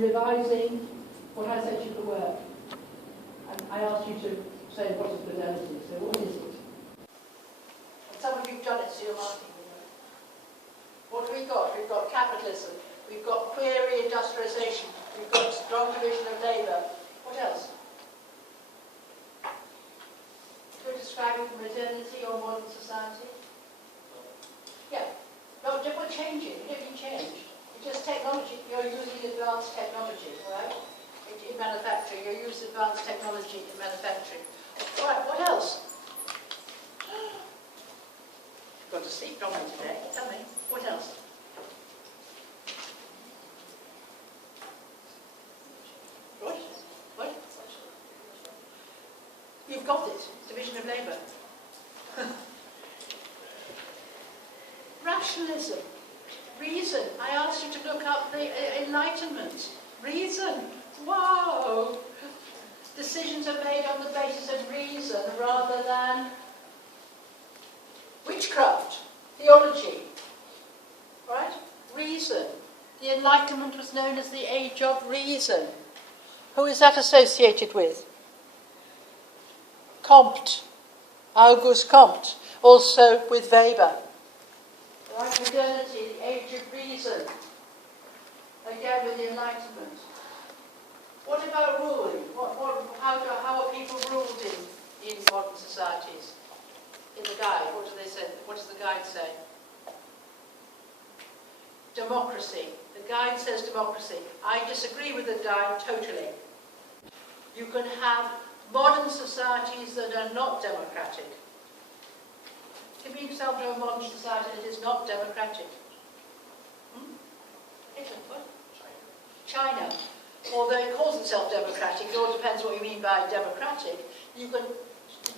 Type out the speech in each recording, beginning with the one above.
I'm revising what I sent you for work. And I asked you to say what is modernity. So what is it? Some of you've done it, so you're marking it. What have we got? We've got capitalism. We've got query industrialization. We've got strong division of labour. What else? We're describing modernity or modern society? Yeah. No, we're changing. We don't need change. It's just technology. You're using advanced technology, right? In manufacturing. You're using advanced technology in manufacturing. All right, what else? You've got to sleep on me today. Tell me. What else? What? What? You've got it. Division of labour. Rationalism. Reason. I asked you to look up the Enlightenment. Reason. Wow. Decisions are made on the basis of reason rather than witchcraft, theology. Right? Reason. The Enlightenment was known as the Age of Reason. Who is that associated with? Comte. Auguste Comte. Also with Weber. Right? Modernity, the Age of Reason. Again with the Enlightenment. What about ruling? How are people ruled in modern societies? In the guide, what do they say? What does the guide say? Democracy. The guide says democracy. I disagree with the guide totally. You can have modern societies that are not democratic. Give me an example of a modern society that is not democratic. Italy, what? China. Although it calls itself democratic, it all depends what you mean by democratic.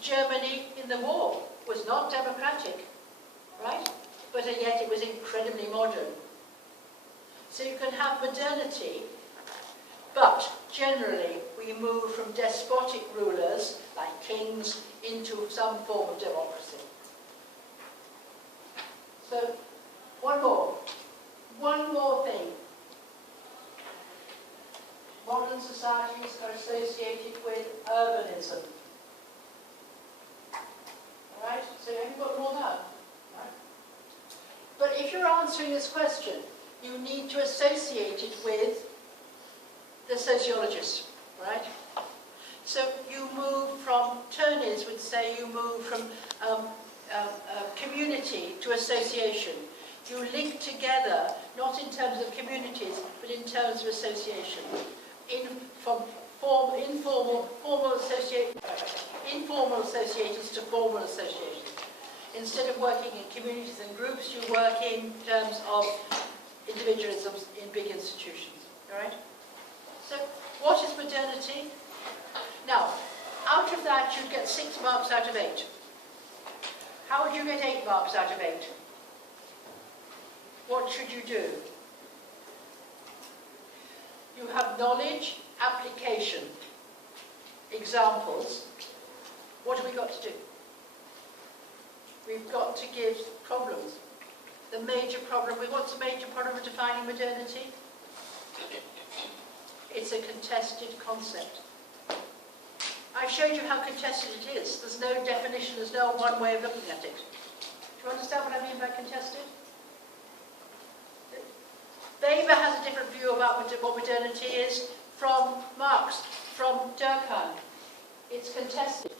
Germany in the war was not democratic, right? But yet it was incredibly modern. So you can have modernity, but generally we move from despotic rulers, like kings, into some form of democracy. So, one more thing. Modern societies are associated with urbanism. Alright, so have you got more now? Right. But if you're answering this question, you need to associate it with the sociologists, right? So you move from, Tönnies would say you move from community to association. You link together, not in terms of communities, but in terms of association. From informal associations to formal associations. Instead of working in communities and groups, you work in terms of individualism in big institutions. All right? So, what is modernity? Now, out of that, you'd get 6 marks out of 8. How would you get 8 marks out of 8? What should you do? You have knowledge, application, examples. What have we got to do? We've got to give problems. The major problem, what's the major problem of defining modernity? It's a contested concept. I've showed you how contested it is. There's no definition, there's no one way of looking at it. Do you understand what I mean by contested? Weber has a different view about what modernity is from Marx, from Durkheim. It's contested.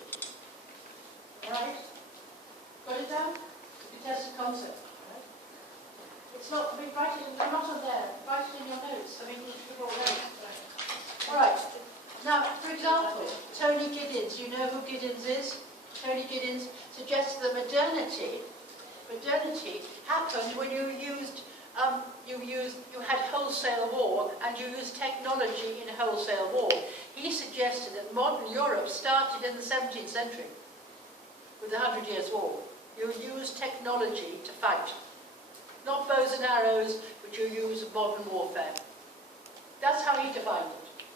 Right? Got it down? Contested concept. Right? It's not, write it, not on there. Write it in your notes. I mean, you should have all there. All right. Now, for example, Tony Giddens. You know who Giddens is? Tony Giddens suggests that modernity happened when you had wholesale war and you used technology in wholesale war. He suggested that modern Europe started in the 17th century with the 100 Years' War. You used technology to fight. Not bows and arrows, but you use modern warfare. That's how he defined it.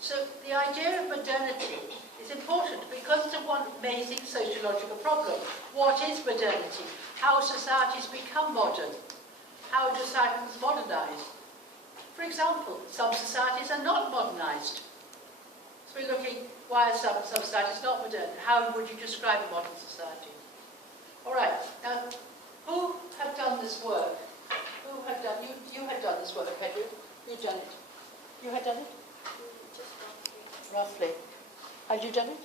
So the idea of modernity is important because it's one amazing sociological problem. What is modernity? How societies become modern? How do societies modernize? For example, some societies are not modernized. So we're looking, why are some societies not modern? How would you describe a modern society? All right, now, who have done this work? Who had done, you had done this work, had you? You've done it. You had done it? Just Roughly. Had you done it?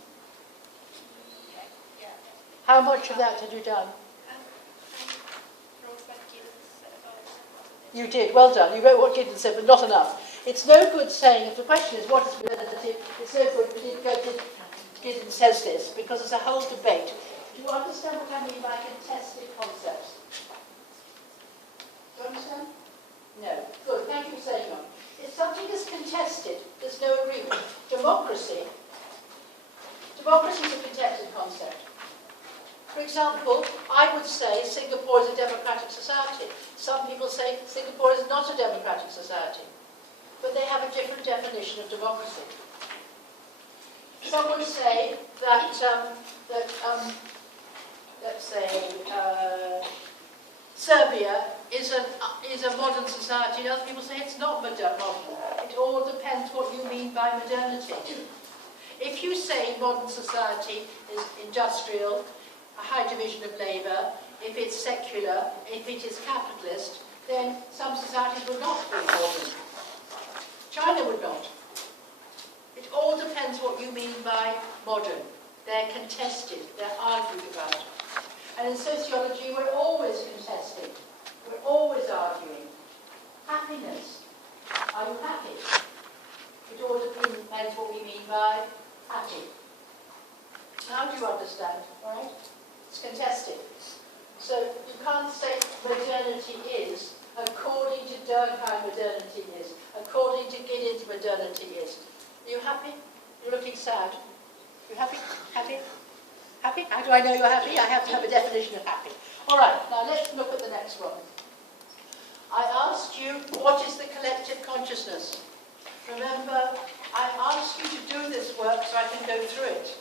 yeah. How much of that had you done? You did, well done. You wrote what Giddens said, but not enough. It's no good saying, if the question is what is modernity, it's no good Giddens says this, because there's a whole debate. Do you understand what I mean by contested concepts? Do you understand? No. Good, thank you for saying that. If something is contested, there's no agreement. Democracy is a contested concept. For example, I would say Singapore is a democratic society. Some people say Singapore is not a democratic society. But they have a different definition of democracy. Some would say that, let's say, Serbia is a modern society, and other people say it's not modern. It all depends what you mean by modernity. If you say modern society is industrial, a high division of labour, if it's secular, if it is capitalist, then some societies would not be modern. China would not. It all depends what you mean by modern. They're contested, they're argued about. And in sociology, we're always contesting. We're always arguing. Happiness. Are you happy? It all depends what we mean by happy. How do you understand? All right? It's contested. So you can't say modernity is, according to Durkheim, modernity is, according to Giddens, modernity is. Are you happy? You're looking sad. You happy? Happy? Happy? How do I know you're happy? I have to have a definition of happy. All right, now let's look at the next one. I asked you, what is the collective consciousness? Remember, I asked you to do this work so I can go through it.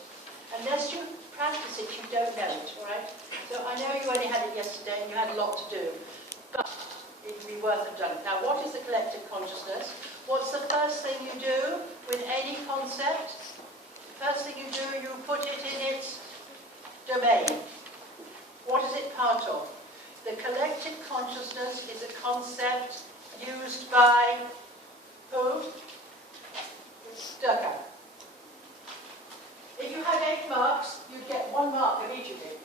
Unless you practice it, you don't know it, all right? So I know you only had it yesterday and you had a lot to do, but it would be worth it done. Now, what is the collective consciousness? What's the first thing you do with any concept? First thing you do, you put it in its domain. What is it part of? The collective consciousness is a concept used by who? Durkheim. If you had 8 marks, you'd get 1 mark immediately.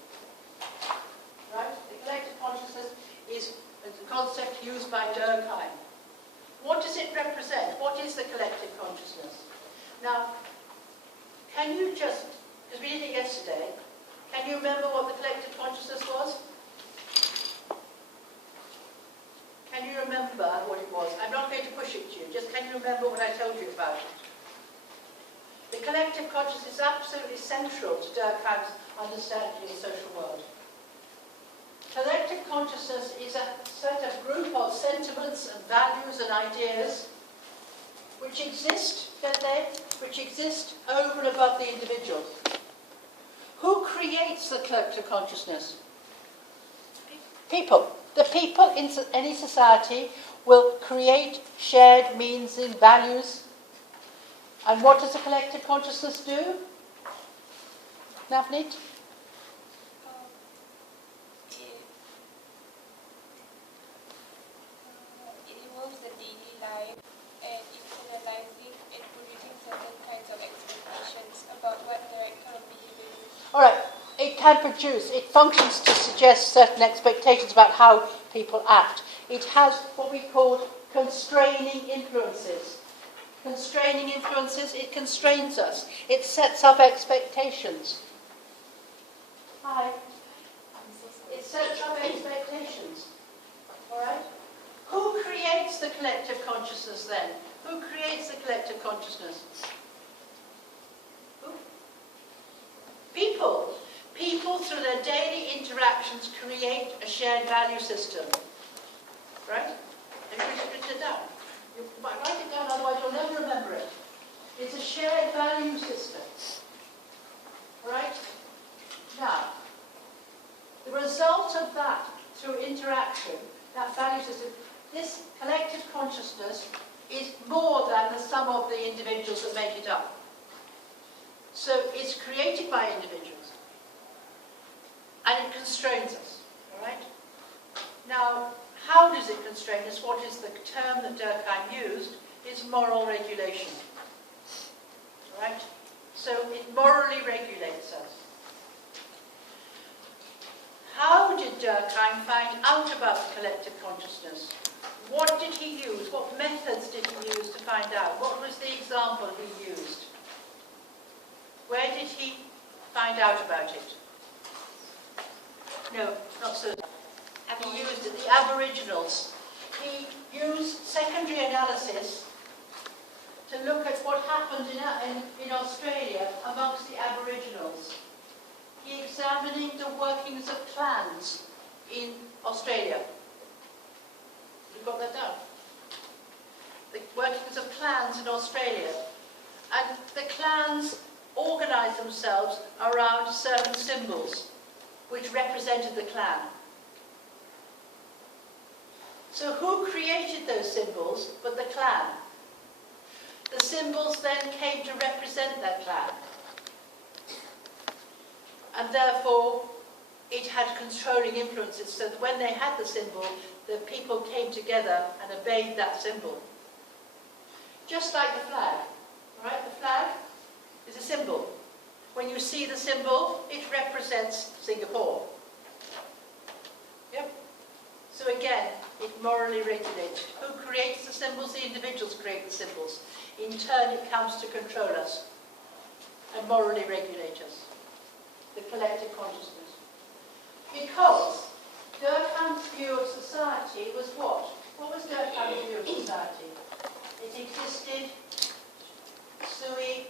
Right? The collective consciousness is a concept used by Durkheim. What does it represent? What is the collective consciousness? Now, can you just, because we did it yesterday, can you remember what the collective consciousness was? Can you remember what it was? I'm not going to push it to you, just can you remember what I told you about it? The collective consciousness is absolutely central to Durkheim's understanding of the social world. Collective consciousness is a set of group of sentiments and values and ideas which exist, don't they? Which exist over and above the individual. Who creates the collective consciousness? People. The people in any society will create shared means and values. And what does the collective consciousness do? Navneet? It involves the daily life and internalizing and producing certain kinds of expectations about what the right kind of behavior is. All right. It can produce, it functions to suggest certain expectations about how people act. It has what we call constraining influences. Constraining influences, it constrains us. It sets up expectations. Hi. It sets up expectations. All right? Who creates the collective consciousness then? Who creates the collective consciousness? Who? People. People, through their daily interactions, create a shared value system. Right? Everybody write it down. You might write it down, otherwise you'll never remember it. It's a shared value system. Right? Now, the result of that, through interaction, that value system, this collective consciousness is more than the sum of the individuals that make it up. So it's created by individuals, and it constrains us, all right? Now, how does it constrain us? What is the term that Durkheim used? Is moral regulation, all right? So it morally regulates us. How did Durkheim find out about the collective consciousness? What did he use? What methods did he use to find out? What was the example he used? Where did he find out about it? No, not so. He used it, the Aboriginals. He used secondary analysis to look at what happened in Australia amongst the Aboriginals. He examining the workings of clans in Australia. You've got that down? The workings of clans in Australia. And the clans organised themselves around certain symbols which represented the clan. So who created those symbols but the clan? The symbols then came to represent that clan. And therefore, it had controlling influences, so that when they had the symbol, the people came together and obeyed that symbol. Just like the flag, right? The flag is a symbol. When you see the symbol, it represents Singapore. Yep. So again, it morally regulates. Who creates the symbols? The individuals create the symbols. In turn, it comes to control us and morally regulate us. The collective consciousness. Because Durkheim's view of society was what? What was Durkheim's view of society? It existed sui